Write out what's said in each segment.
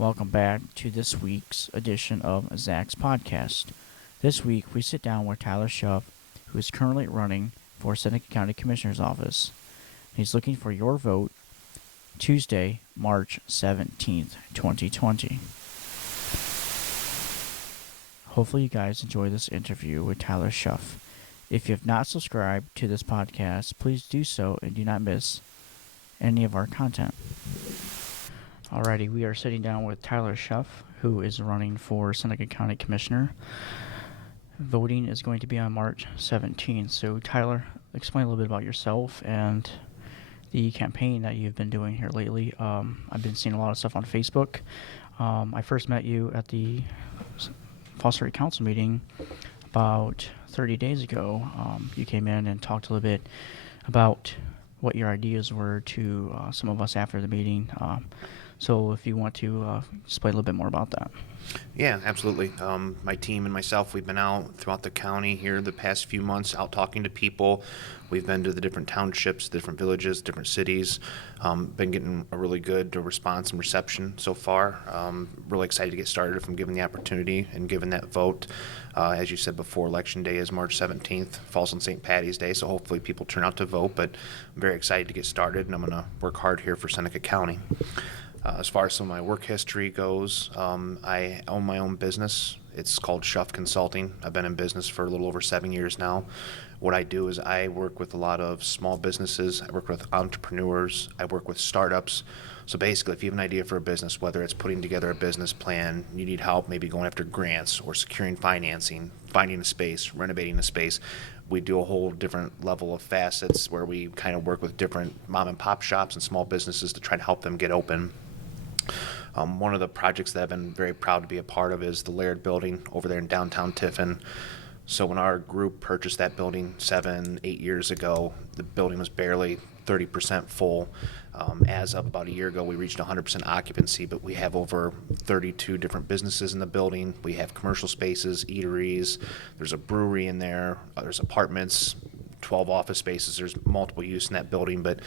Welcome back to this week's edition of Zach's Podcast. This week, we sit down with Tyler Shuff, who is currently running for Seneca County Commissioner's office. He's looking for your vote Tuesday, March 17th, 2020. Hopefully you guys enjoy this interview with Tyler Shuff. If you have not subscribed to this podcast, please do so and do not miss any of our content. Alrighty, we are sitting down with Tyler Shuff, who is running for Seneca County Commissioner. Voting is going to be on March 17th. So, Tyler, explain a little bit about yourself and the campaign that you've been doing here lately. I've been seeing a lot of stuff on Facebook. I first met you at the Foster Council meeting about 30 days ago. You came in and talked a little bit about what your ideas were to some of us after the meeting. So if you want to explain a little bit more about that. Yeah, absolutely. My team and myself, we've been out throughout the county here the past few months, out talking to people. We've been to the different townships, different villages, different cities. Been getting a really good response and reception so far. Really excited to get started if I'm given the opportunity and given that vote. As you said before, Election Day is March 17th, falls on St. Patty's Day, so hopefully people turn out to vote. But I'm very excited to get started, and I'm going to work hard here for Seneca County. As far as some of my work history goes, I own my own business. It's called Shuff Consulting. I've been in business for a little over 7 years now. What I do is I work with a lot of small businesses. I work with entrepreneurs. I work with startups. So basically, if you have an idea for a business, whether it's putting together a business plan, you need help maybe going after grants or securing financing, finding a space, renovating a space, we do a whole different level of facets where we kind of work with different mom and pop shops and small businesses to try to help them get open. One of the projects that I've been very proud to be a part of is the Laird building over there in downtown Tiffin. So when our group purchased that building 7-8 years ago, the building was barely 30% full. As of about a year ago, we reached 100% occupancy, but we have over 32 different businesses in the building. We have commercial spaces, eateries, there's a brewery in there, there's apartments, 12 office spaces. There's multiple use in that building, but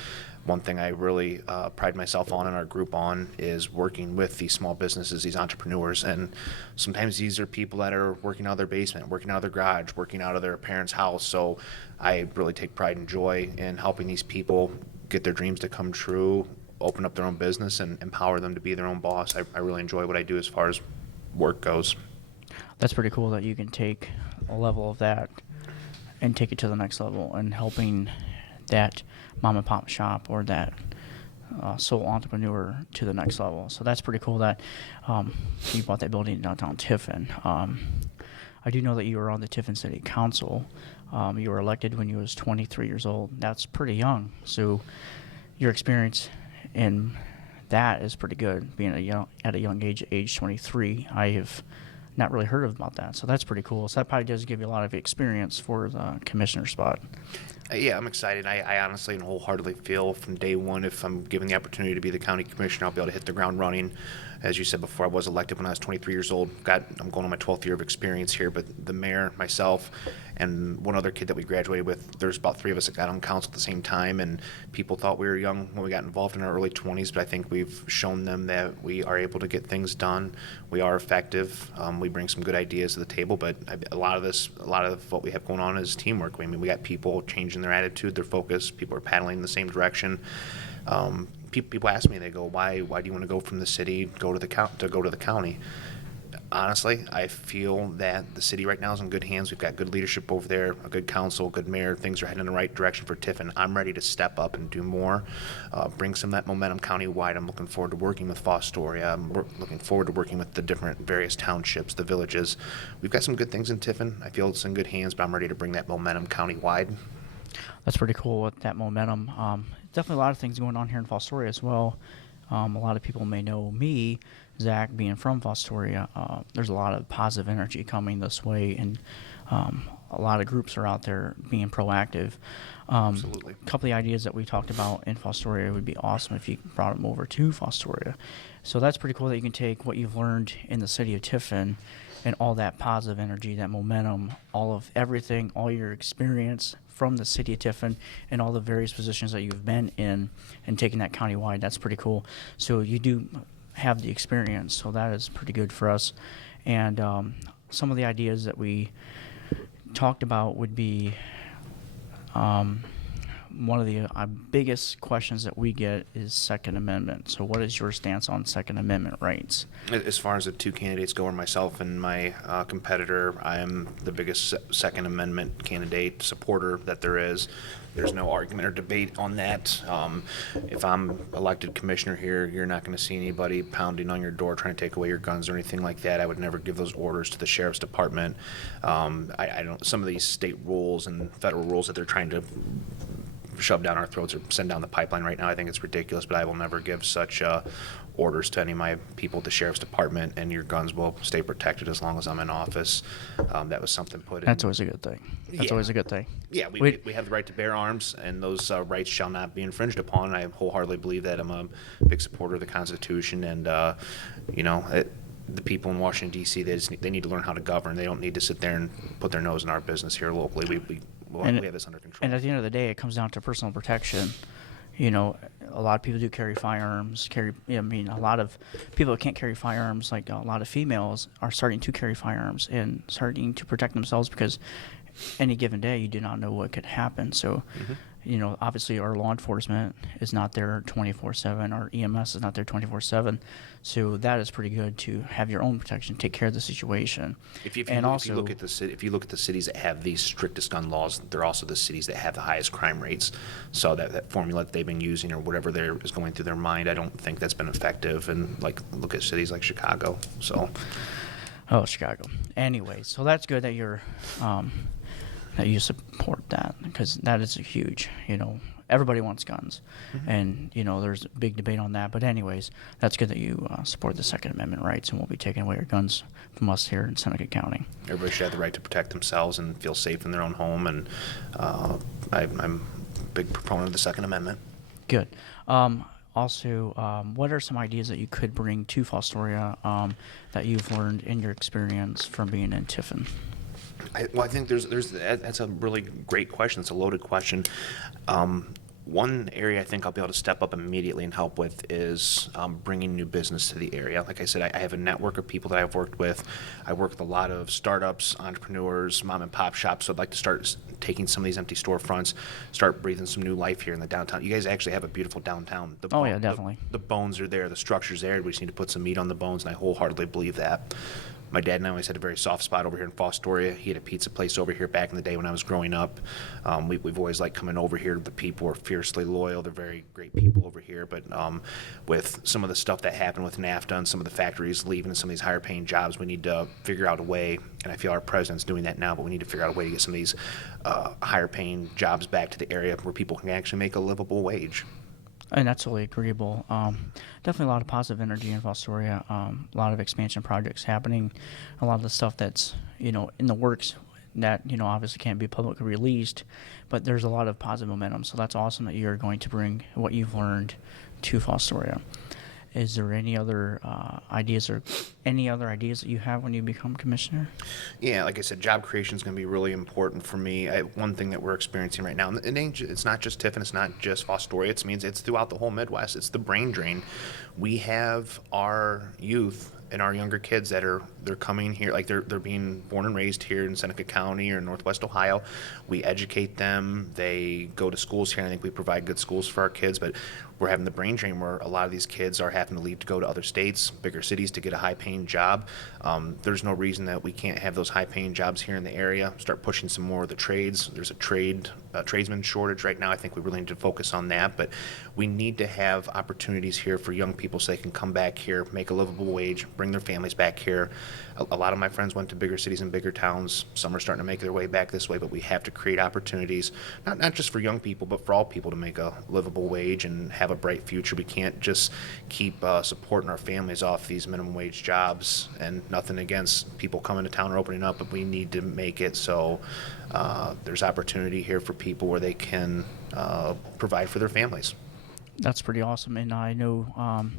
one thing I really pride myself on and our group on is working with these small businesses, these entrepreneurs. And sometimes these are people that are working out of their basement, working out of their garage, working out of their parents' house. So I really take pride and joy in helping these people get their dreams to come true, open up their own business, and empower them to be their own boss. I really enjoy what I do as far as work goes. That's pretty cool that you can take a level of that and take it to the next level, and helping that mom and pop shop or that sole entrepreneur to the next level. So that's pretty cool that you bought that building in downtown Tiffin. I do know that you were on the Tiffin City Council. You were elected when you was 23 years old. That's pretty young. So your experience in that is pretty good. Being at a young age 23, I have not really heard about that. So that's pretty cool. So that probably does give you a lot of experience for the commissioner spot. Yeah, I'm excited. I honestly and wholeheartedly feel from day one, if I'm given the opportunity to be the county commissioner, I'll be able to hit the ground running. As you said before, I was elected when I was 23 years old. I'm going on my 12th year of experience here, but the mayor, myself, and one other kid that we graduated with, there's about 3 of us that got on council at the same time, and people thought we were young when we got involved in our early 20s, but I think we've shown them that we are able to get things done. We are effective. We bring some good ideas to the table, but a lot of what we have going on is teamwork. I mean, we got people changing their attitude, their focus. People are paddling in the same direction. People ask me, they go, why do you want to go from the city go to the county? Honestly, I feel that the city right now is in good hands. We've got good leadership over there, a good council, good mayor. Things are heading in the right direction for Tiffin. I'm ready to step up and do more, bring some of that momentum countywide. I'm looking forward to working with Fostoria. I'm looking forward to working with the different various townships, the villages. We've got some good things in Tiffin. I feel it's in good hands, but I'm ready to bring that momentum countywide. That's pretty cool with that momentum. Definitely a lot of things going on here in Fostoria as well. A lot of people may know me, Zach, being from Fostoria. There's a lot of positive energy coming this way, and a lot of groups are out there being proactive. Absolutely. A couple of the ideas that we talked about in Fostoria would be awesome if you brought them over to Fostoria. So that's pretty cool that you can take what you've learned in the city of Tiffin and all that positive energy, that momentum, all of everything, all your experience from the city of Tiffin and all the various positions that you've been in and taking that countywide. That's pretty cool. So you do have the experience, so that is pretty good for us. And some of the ideas that we talked about would be one of the biggest questions that we get is Second Amendment. So what is your stance on Second Amendment rights? As far as the two candidates go, or myself and my competitor, I am the biggest Second Amendment candidate supporter that there is. There's no argument or debate on that. If I'm elected commissioner here, you're not going to see anybody pounding on your door trying to take away your guns or anything like that. I would never give those orders to the sheriff's department. I don't. Some of these state rules and federal rules that they're trying to shove down our throats or send down the pipeline right now, I think it's ridiculous, but I will never give such orders to any of my people at the sheriff's department, and your guns will stay protected as long as I'm in office. That was something put in. That's always a good thing. That's always a good thing. Yeah, we have the right to bear arms, and those rights shall not be infringed upon. I wholeheartedly believe that. I'm a big supporter of the Constitution, and the people in Washington, D.C., they need to learn how to govern. They don't need to sit there and put their nose in our business here locally. We have this under control. And at the end of the day, it comes down to personal protection. A lot of people do carry firearms. A lot of people that can't carry firearms, like a lot of females, are starting to carry firearms and starting to protect themselves because any given day you do not know what could happen. So, obviously our law enforcement is not there 24/7. Our EMS is not there 24/7. So that is pretty good to have your own protection, take care of the situation. If you look at the cities that have these strictest gun laws, they're also the cities that have the highest crime rates. So that formula that they've been using or whatever is going through their mind, I don't think that's been effective. And look at cities like Chicago. So. Oh, Chicago. Anyway, so that's good that you're that you support that, because that is huge. Everybody wants guns, and there's a big debate on that. But anyways, that's good that you support the Second Amendment rights and won't be taking away our guns from us here in Seneca County. Everybody should have the right to protect themselves and feel safe in their own home, and I'm a big proponent of the Second Amendment. Good. Also, what are some ideas that you could bring to Fostoria that you've learned in your experience from being in Tiffin? I think that's a really great question. It's a loaded question. One area I think I'll be able to step up immediately and help with is bringing new business to the area. Like I said, I have a network of people that I've worked with. I work with a lot of startups, entrepreneurs, mom and pop shops. So I'd like to start taking some of these empty storefronts, start breathing some new life here in the downtown. You guys actually have a beautiful downtown. Yeah, definitely. The bones are there. The structure's there. We just need to put some meat on the bones, and I wholeheartedly believe that. My dad and I always had a very soft spot over here in Fostoria. He had a pizza place over here back in the day when I was growing up. We've always liked coming over here. The people are fiercely loyal. They're very great people over here. But with some of the stuff that happened with NAFTA and some of the factories leaving and some of these higher paying jobs, we need to figure out a way, and I feel our president's doing that now, but we need to figure out a way to get some of these higher paying jobs back to the area where people can actually make a livable wage. And that's totally agreeable. Definitely a lot of positive energy in Fostoria. A lot of expansion projects happening. A lot of the stuff that's in the works that obviously can't be publicly released, but there's a lot of positive momentum. So that's awesome that you're going to bring what you've learned to Fostoria. Is there any other ideas that you have when you become commissioner? Yeah, like I said, job creation is going to be really important for me. One thing that we're experiencing right now, and it's not just Tiffin, it's not just Fostoria, it's throughout the whole Midwest. It's the brain drain. We have our youth and our younger kids they're coming here, like they're being born and raised here in Seneca County or Northwest Ohio. We educate them. They go to schools here, and I think we provide good schools for our kids, but we're having the brain drain where a lot of these kids are having to leave to go to other states, bigger cities to get a high-paying job. There's no reason that we can't have those high-paying jobs here in the area, start pushing some more of the trades. There's a tradesman shortage right now. I think we really need to focus on that, but we need to have opportunities here for young people so they can come back here, make a livable wage, bring their families back here. A lot of my friends went to bigger cities and bigger towns. Some are starting to make their way back this way, but we have to create opportunities, not just for young people, but for all people to make a livable wage and have a bright future. We can't just keep supporting our families off these minimum wage jobs, and nothing against people coming to town or opening up, but we need to make it so there's opportunity here for people where they can provide for their families. That's pretty awesome, and I know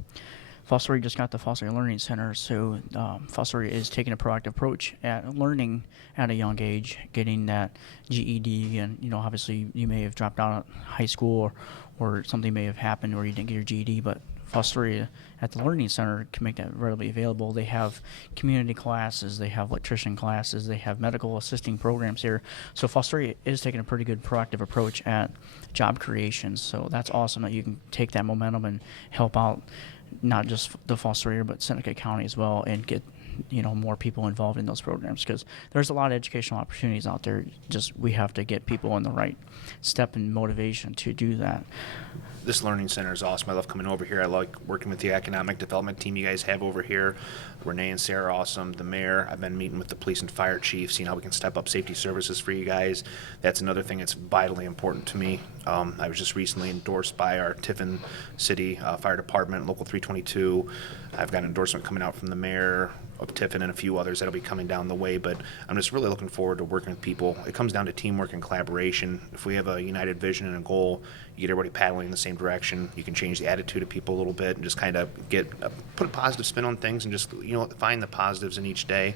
Fostoria just got the Fostoria Learning Center, so Fostoria is taking a proactive approach at learning at a young age, getting that GED, and obviously you may have dropped out of high school or something may have happened where you didn't get your GED, but Fosteria at the Learning Center can make that readily available. They have community classes, they have electrician classes, they have medical assisting programs here. So Fosteria is taking a pretty good proactive approach at job creation. So that's awesome that you can take that momentum and help out not just the Fosteria but Seneca County as well, and get more people involved in those programs, because there's a lot of educational opportunities out there. Just we have to get people in the right step and motivation to do that. This learning center is awesome. I love coming over here. I like working with the economic development team you guys have over here. Renee and Sarah are awesome. The mayor, I've been meeting with the police and fire chief, seeing how we can step up safety services for you guys. That's another thing that's vitally important to me. I was just recently endorsed by our Tiffin City Fire Department, Local 322. I've got an endorsement coming out from the mayor of Tiffin and a few others that'll be coming down the way, but I'm just really looking forward to working with people. It comes down to teamwork and collaboration. If we have a united vision and a goal, you get everybody paddling in the same direction. You can change the attitude of people a little bit and just kind of put a positive spin on things and just find the positives in each day.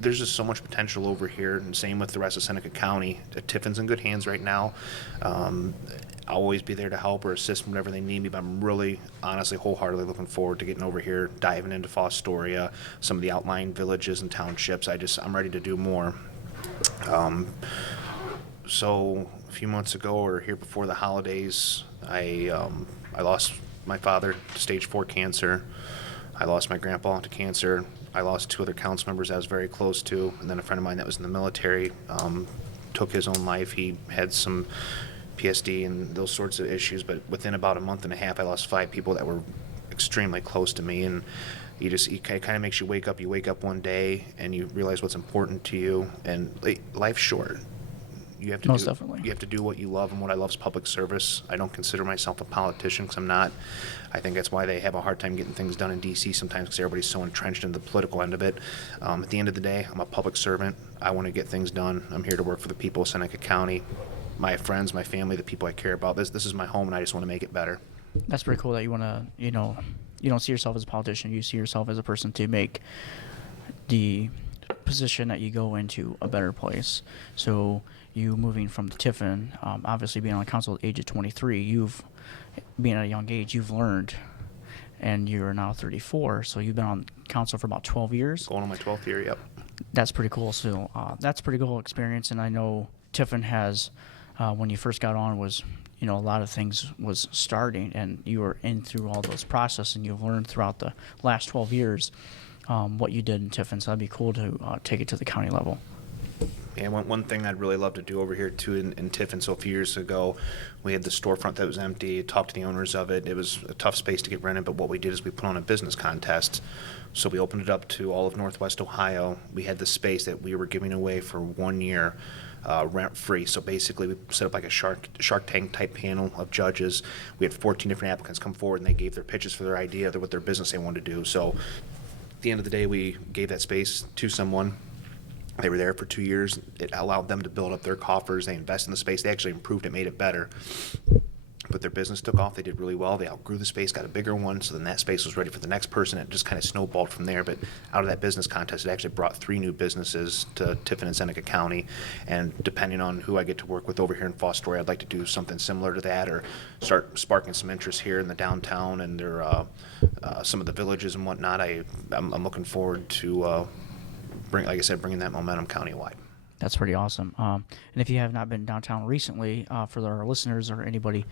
There's just so much potential over here, and same with the rest of Seneca County. Tiffin's in good hands right now. I'll always be there to help or assist whenever they need me, but I'm really, honestly, wholeheartedly looking forward to getting over here, diving into Fostoria, some of the outlying villages and townships. I'm ready to do more. So a few months ago, or here before the holidays, I lost my father to stage 4 cancer. I lost my grandpa to cancer. I lost 2 other council members I was very close to, and then a friend of mine that was in the military took his own life. He had some PSD and those sorts of issues, but within about a month and a half, I lost 5 people that were extremely close to me, and it kind of makes you wake up. You wake up one day and you realize what's important to you, and life's short. You have to Definitely. You have to do what you love, and what I love is public service. I don't consider myself a politician because I'm not. I think that's why they have a hard time getting things done in D.C. sometimes, because everybody's so entrenched in the political end of it. At the end of the day, I'm a public servant. I want to get things done. I'm here to work for the people of Seneca County, my friends, my family, the people I care about. This is my home, and I just want to make it better. That's pretty cool that you want to, you don't see yourself as a politician. You see yourself as a person to make the position that you go into a better place. So you moving from the Tiffin, obviously being on the council at the age of 23, being at a young age, you've learned, and you're now 34, so you've been on council for about 12 years. Going on my 12th year, yep. That's pretty cool. So that's a pretty cool experience, and I know Tiffin has, when you first got on, was, a lot of things was starting, and you were in through all those processes, and you've learned throughout the last 12 years what you did in Tiffin, so that'd be cool to take it to the county level. Yeah, one thing I'd really love to do over here too in Tiffin. So a few years ago, we had the storefront that was empty. Talked to the owners of it. It was a tough space to get rented, but what we did is we put on a business contest. So we opened it up to all of Northwest Ohio. We had the space that we were giving away for 1 year, rent free. So basically, we set up like a Shark Tank type panel of judges. We had 14 different applicants come forward, and they gave their pitches for their idea, what their business they wanted to do. So at the end of the day, we gave that space to someone. They were there for 2 years. It allowed them to build up their coffers. They invested in the space. They actually improved it, made it better. But their business took off. They did really well. They outgrew the space, got a bigger one, so then that space was ready for the next person. It just kind of snowballed from there. But out of that business contest, it actually brought 3 new businesses to Tiffin and Seneca County. And depending on who I get to work with over here in Fostoria, I'd like to do something similar to that, or start sparking some interest here in the downtown and their some of the villages and whatnot. I'm looking forward to bringing that momentum countywide. That's pretty awesome. And if you have not been downtown recently, for our listeners or anybody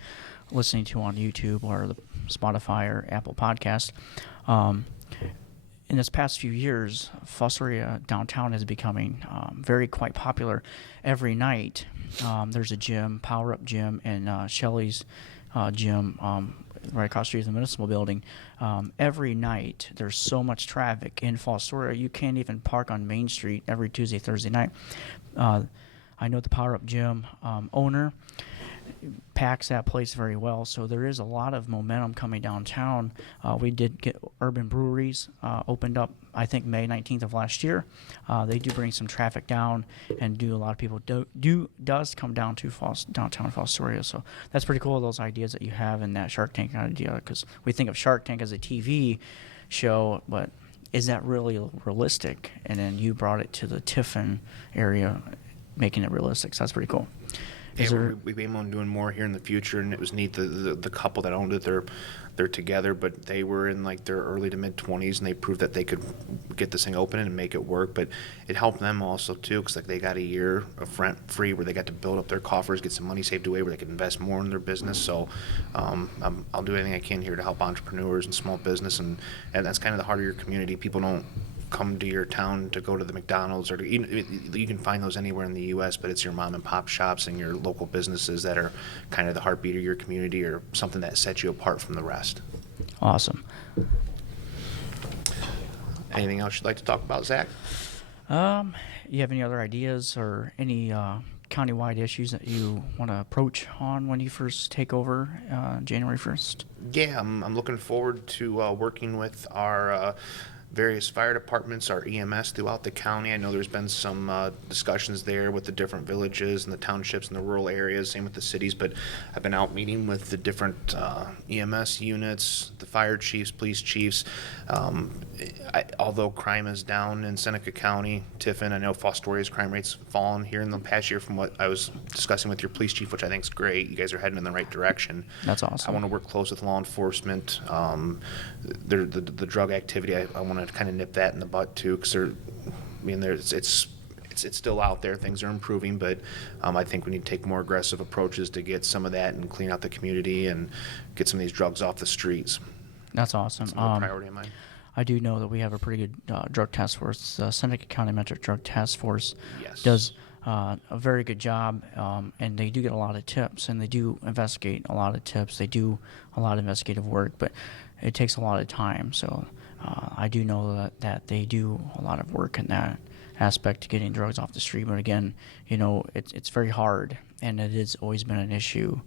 listening to on YouTube or the Spotify or Apple Podcast, in this past few years, Fostoria downtown is becoming very quite popular. Every night, there's a gym, Power Up Gym, and Shelley's gym right across the street from the municipal building. Every night, there's so much traffic in Fostoria, you can't even park on Main Street every Tuesday, Thursday night. I know the Power Up Gym owner packs that place very well, so there is a lot of momentum coming downtown. We did get Urban Breweries opened up, I think, May 19th of last year. They do bring some traffic down, and a lot of people does come down to downtown Fostoria. So that's pretty cool, those ideas that you have in that Shark Tank idea, because we think of Shark Tank as a TV show, but is that really realistic? And then you brought it to the Tiffin area, making it realistic. So that's pretty cool. Is there? We aim on doing more here in the future, and it was neat. The couple that owned it, they're together, but they were in like their early to mid 20s, and they proved that they could get this thing open and make it work. But it helped them also too, because like they got a year of rent free where they got to build up their coffers, get some money saved away, where they could invest more in their business. So I'll do anything I can here to help entrepreneurs and small business, and that's kind of the heart of your community. People don't come to your town to go to the McDonald's, or to, you can find those anywhere in the U.S., but it's your mom and pop shops and your local businesses that are kind of the heartbeat of your community, or something that sets you apart from the rest. Awesome. Anything else you'd like to talk about, Zach? You have any other ideas or any countywide issues that you want to approach on when you first take over January 1st? Yeah, I'm looking forward to working with our various fire departments, our EMS throughout the county. I know there's been some discussions there with the different villages and the townships and the rural areas, same with the cities, but I've been out meeting with the different EMS units, the fire chiefs, police chiefs. Although crime is down in Seneca County, Tiffin, I know Fostoria's crime rate's fallen here in the past year from what I was discussing with your police chief, which I think is great. You guys are heading in the right direction. That's awesome. I want to work close with law enforcement. The drug activity, I want to kind of nip that in the butt too, because it's still out there. Things are improving, but I think we need to take more aggressive approaches to get some of that and clean out the community and get some of these drugs off the streets. That's awesome. That's another priority of mine. I do know that we have a pretty good drug task force. The Seneca County Metro Drug Task Force Yes. does a very good job, and they do get a lot of tips, and they do investigate a lot of tips. They do a lot of investigative work, but it takes a lot of time. So I do know that they do a lot of work in that aspect to getting drugs off the street. But again, it's very hard, and it has always been an issue.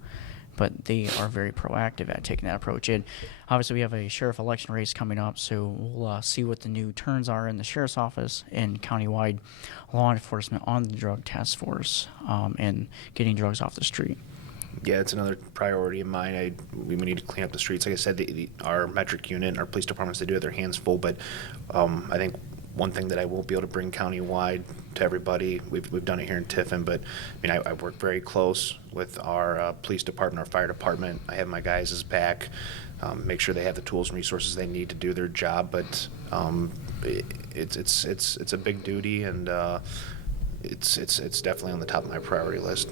But they are very proactive at taking that approach. And obviously, we have a sheriff election race coming up, so we'll see what the new turns are in the sheriff's office and countywide law enforcement on the drug task force and getting drugs off the street. Yeah, it's another priority of mine. We need to clean up the streets. Like I said, our metric unit, our police departments, they do have their hands full. But I think one thing that I will be able to bring countywide to everybody, we've done it here in Tiffin, but I work very close with our police department, our fire department. I have my guys' back, make sure they have the tools and resources they need to do their job. But it's a big duty, and it's definitely on the top of my priority list.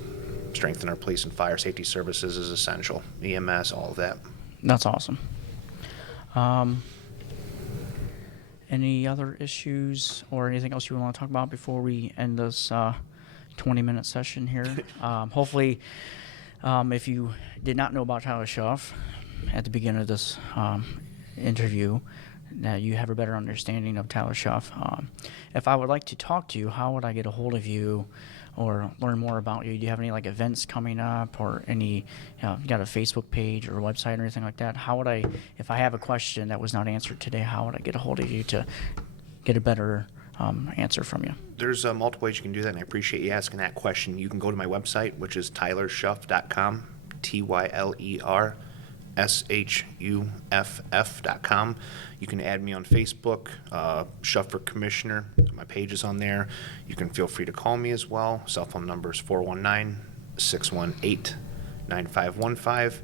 Strengthen our police and fire safety services is essential. EMS, all of that. That's awesome. Any other issues or anything else you want to talk about before we end this 20-minute session here? Hopefully, if you did not know about Tyler Shuff at the beginning of this interview, that you have a better understanding of Tyler Shuff. If I would like to talk to you, how would I get a hold of you or learn more about you? Do you have any events coming up, or any, you got a Facebook page or a website or anything like that? How would I, if I have a question that was not answered today, how would I get a hold of you to get a better answer from you? There's multiple ways you can do that, and I appreciate you asking that question. You can go to my website, which is tylershuff.com, TYLERSHUFF.com. You can add me on Facebook, Shuff for Commissioner. My page is on there. You can feel free to call me as well. Cell phone number is 419-618-9515.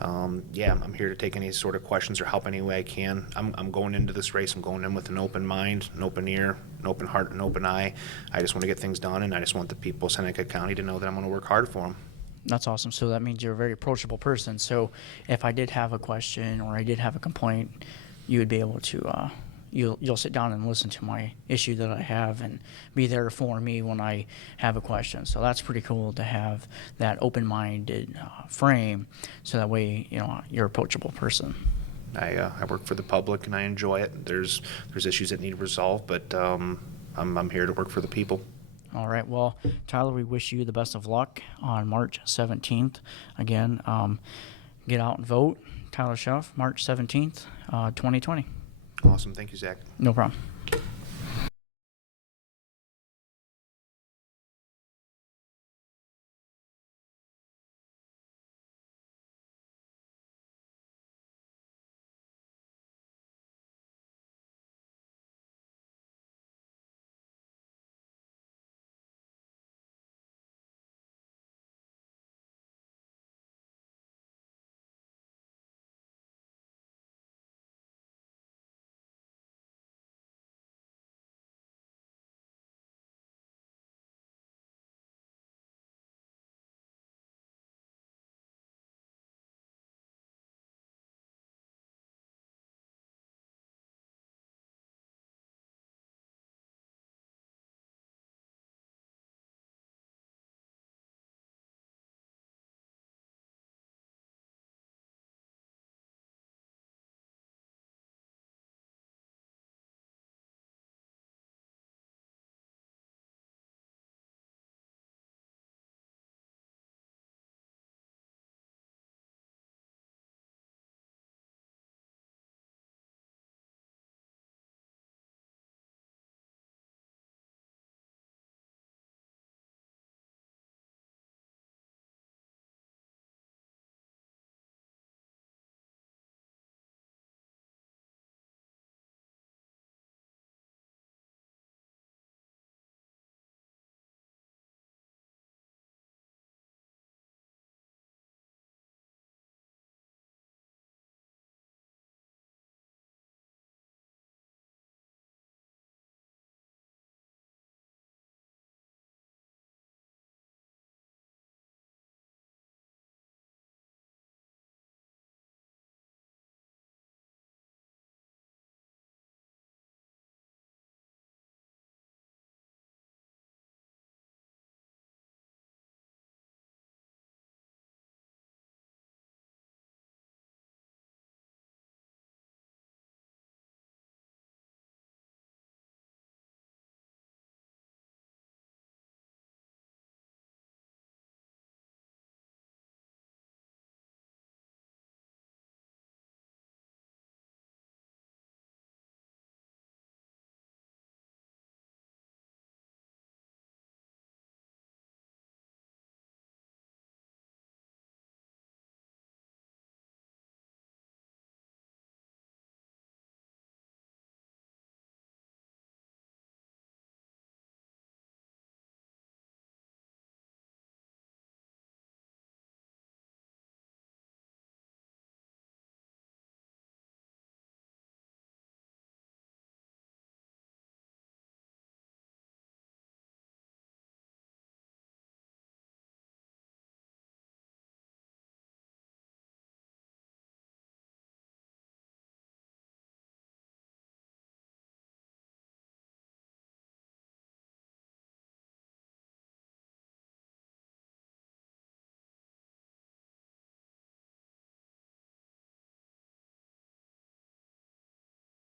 I'm here to take any sort of questions or help any way I can. I'm going into this race. I'm going in with an open mind, an open ear, an open heart, an open eye. I just want to get things done, and I just want the people of Seneca County to know that I'm going to work hard for them. That's awesome. So that means you're a very approachable person. So if I did have a question or I did have a complaint, you would be able to, you'll sit down and listen to my issue that I have and be there for me when I have a question. So that's pretty cool to have that open-minded frame, so that way, you're an approachable person. I work for the public, and I enjoy it. There's issues that need resolved, but I'm here to work for the people. All right. Well, Tyler, we wish you the best of luck on March 17th. Again, get out and vote. Tyler Shuff, March 17th, 2020. Awesome. Thank you, Zach. No problem.